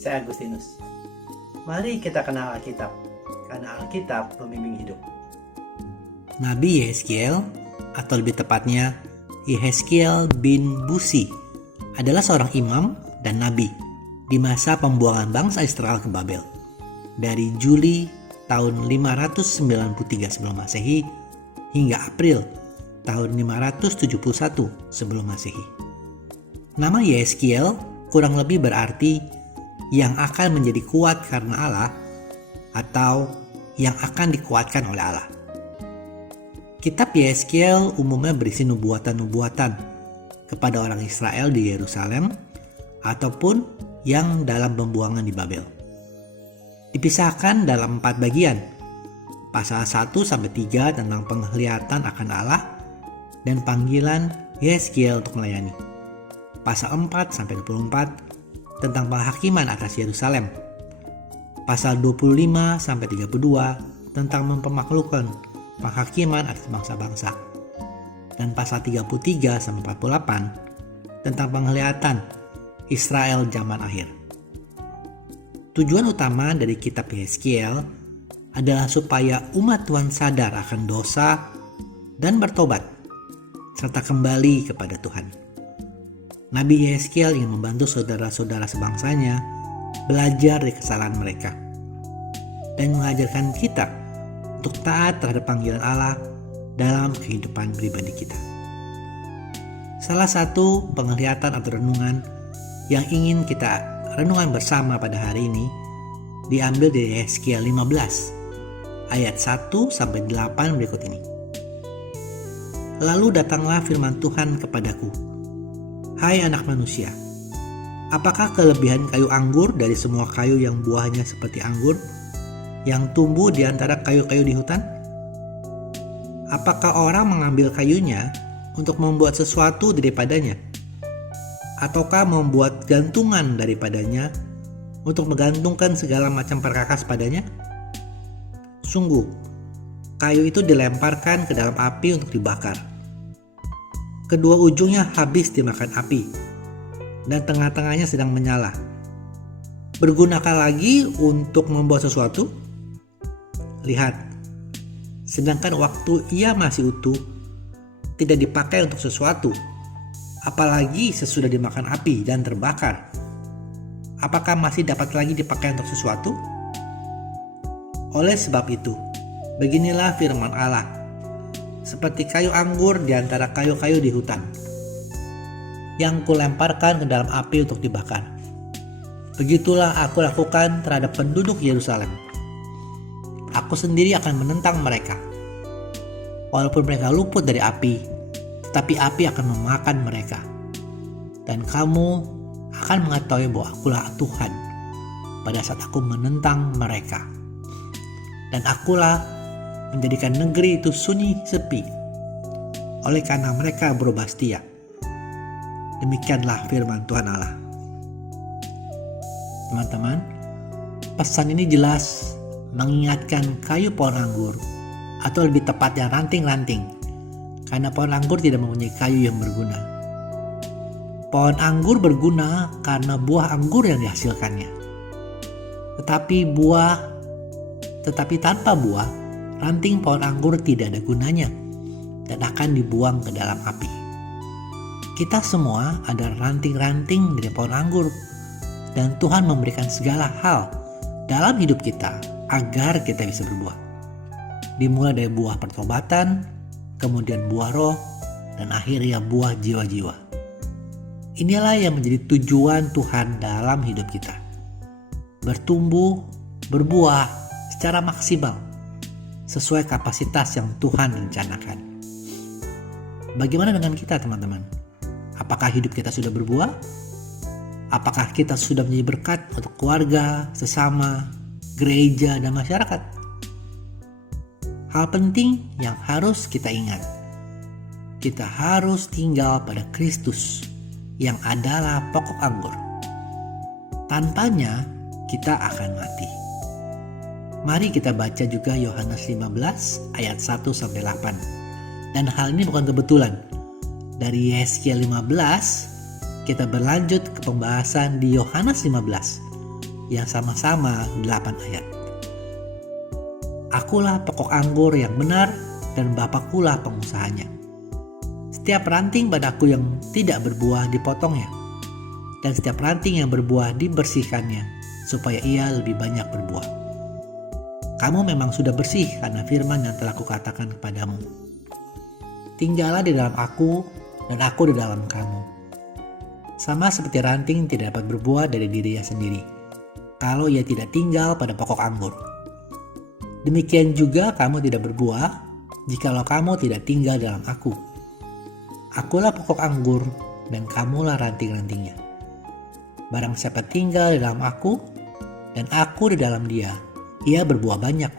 saya Agustinus. Mari kita kenal Alkitab, karena Alkitab pembimbing hidup. Nabi Yehezkiel, atau lebih tepatnya Yehezkiel bin Buzi, adalah seorang imam dan nabi di masa pembuangan bangsa Israel ke Babel dari Juli tahun 593 sebelum Masehi hingga April tahun 571 sebelum Masehi. Nama Yehezkiel kurang lebih berarti yang akan menjadi kuat karena Allah atau yang akan dikuatkan oleh Allah. Kitab Yehezkiel umumnya berisi nubuatan-nubuatan kepada orang Israel di Yerusalem ataupun yang dalam pembuangan di Babel. Dipisahkan dalam 4 bagian. Pasal 1-3 tentang penglihatan akan Allah dan panggilan Yehezkiel untuk melayani. Pasal 4-24 tentang penghakiman atas Yerusalem. Pasal 25-32 tentang mempermaklukkan penghakiman atas bangsa-bangsa. Dan pasal 33-48 tentang penglihatan Israel zaman akhir. Tujuan utama dari kitab Yehezkiel adalah supaya umat Tuhan sadar akan dosa dan bertobat serta kembali kepada Tuhan. Nabi Yehezkiel ingin membantu saudara-saudara sebangsanya belajar dari kesalahan mereka dan mengajarkan kita untuk taat terhadap panggilan Allah dalam kehidupan pribadi kita. Salah satu penglihatan atau renungan yang ingin kita renungan bersama pada hari ini diambil dari Yehezkiel 15 ayat 1-8 berikut ini. Lalu datanglah firman Tuhan kepadaku, hai anak manusia, apakah kelebihan kayu anggur dari semua kayu yang buahnya seperti anggur yang tumbuh di antara kayu-kayu di hutan? Apakah orang mengambil kayunya untuk membuat sesuatu daripadanya? Ataukah membuat gantungan daripadanya untuk menggantungkan segala macam perkakas padanya? Sungguh, kayu itu dilemparkan ke dalam api untuk dibakar. Kedua ujungnya habis dimakan api, dan tengah-tengahnya sedang menyala. Bergunakah lagi untuk membuat sesuatu? Lihat, sedangkan waktu ia masih utuh, tidak dipakai untuk sesuatu, apalagi sesudah dimakan api dan terbakar. Apakah masih dapat lagi dipakai untuk sesuatu? Oleh sebab itu, beginilah firman Allah, seperti kayu anggur di antara kayu-kayu di hutan, yang kulemparkan ke dalam api untuk dibakar. Begitulah aku lakukan terhadap penduduk Yerusalem. Aku sendiri akan menentang mereka. Walaupun mereka luput dari api, tetapi api akan memakan mereka. Dan kamu akan mengetahui bahwa akulah Tuhan pada saat aku menentang mereka. Dan akulah menjadikan negeri itu sunyi sepi, oleh karena mereka berubah setia. Demikianlah firman Tuhan Allah. Teman-teman, pesan ini jelas mengingatkan kayu pohon anggur, atau lebih tepatnya ranting-ranting, karena pohon anggur tidak mempunyai kayu yang berguna. Pohon anggur berguna karena buah anggur yang dihasilkannya. Tetapi tanpa buah, ranting pohon anggur tidak ada gunanya dan akan dibuang ke dalam api. Kita semua adalah ranting-ranting dari pohon anggur, dan Tuhan memberikan segala hal dalam hidup kita agar kita bisa berbuah. Dimulai dari buah pertobatan, kemudian buah roh, dan akhirnya buah jiwa-jiwa. Inilah yang menjadi tujuan Tuhan dalam hidup kita. Bertumbuh, berbuah secara maksimal, sesuai kapasitas yang Tuhan rencanakan. Bagaimana dengan kita, teman-teman? Apakah hidup kita sudah berbuah? Apakah kita sudah menjadi berkat untuk keluarga, sesama, gereja, dan masyarakat? Hal penting yang harus kita ingat, kita harus tinggal pada Kristus yang adalah pokok anggur. Tanpanya kita akan mati. Mari kita baca juga Yohanes 15 ayat 1-8. Dan hal ini bukan kebetulan. Dari Yehezkiel 15 kita berlanjut ke pembahasan di Yohanes 15 yang sama-sama 8 ayat. Akulah pokok anggur yang benar dan Bapakkulah pengusahanya. Setiap ranting padaku yang tidak berbuah dipotongnya, dan setiap ranting yang berbuah dibersihkannya, supaya ia lebih banyak berbuah. Kamu memang sudah bersih karena firman yang telah kukatakan kepadamu. Tinggallah di dalam aku, dan aku di dalam kamu. Sama seperti ranting tidak dapat berbuah dari dirinya sendiri, kalau ia tidak tinggal pada pokok anggur. Demikian juga kamu tidak berbuah, jikalau kamu tidak tinggal dalam aku. Akulah pokok anggur, dan kamulah ranting-rantingnya. Barang siapa tinggal di dalam aku, dan aku di dalam dia, ia berbuah banyak.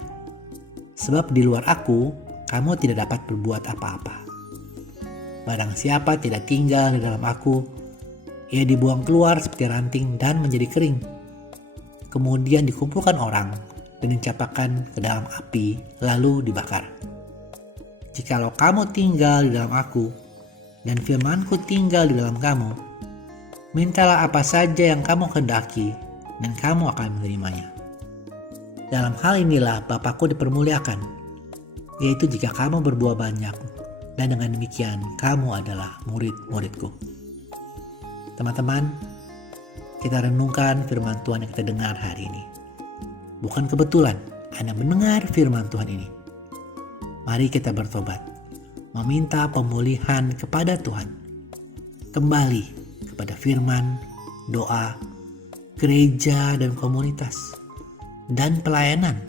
Sebab di luar aku, kamu tidak dapat berbuat apa-apa. Barang siapa tidak tinggal di dalam aku, ia dibuang keluar seperti ranting dan menjadi kering. Kemudian dikumpulkan orang dan dicampakkan ke dalam api, lalu dibakar. Jikalau kamu tinggal di dalam aku, dan firmanku tinggal di dalam kamu, mintalah apa saja yang kamu kehendaki, dan kamu akan menerimanya. Dalam hal inilah Bapakku dipermuliakan, yaitu jika kamu berbuah banyak, dan dengan demikian kamu adalah murid-muridku. Teman-teman, kita renungkan firman Tuhan yang kita dengar hari ini. Bukan kebetulan Anda mendengar firman Tuhan ini. Mari kita bertobat, meminta pemulihan kepada Tuhan, kembali kepada firman, doa, gereja dan komunitas, dan pelayanan,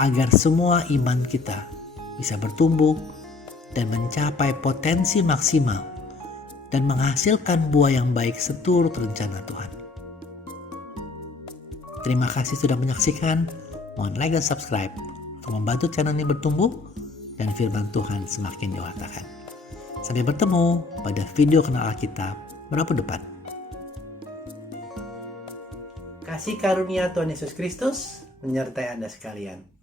agar semua iman kita bisa bertumbuh dan mencapai potensi maksimal dan menghasilkan buah yang baik seturut rencana Tuhan. Terima kasih sudah menyaksikan. Mohon like dan subscribe untuk membantu channel ini bertumbuh dan firman Tuhan semakin diwartakan. Sampai bertemu pada video Kenal Alkitab Rabu depan. Kasih karunia Tuhan Yesus Kristus menyertai Anda sekalian.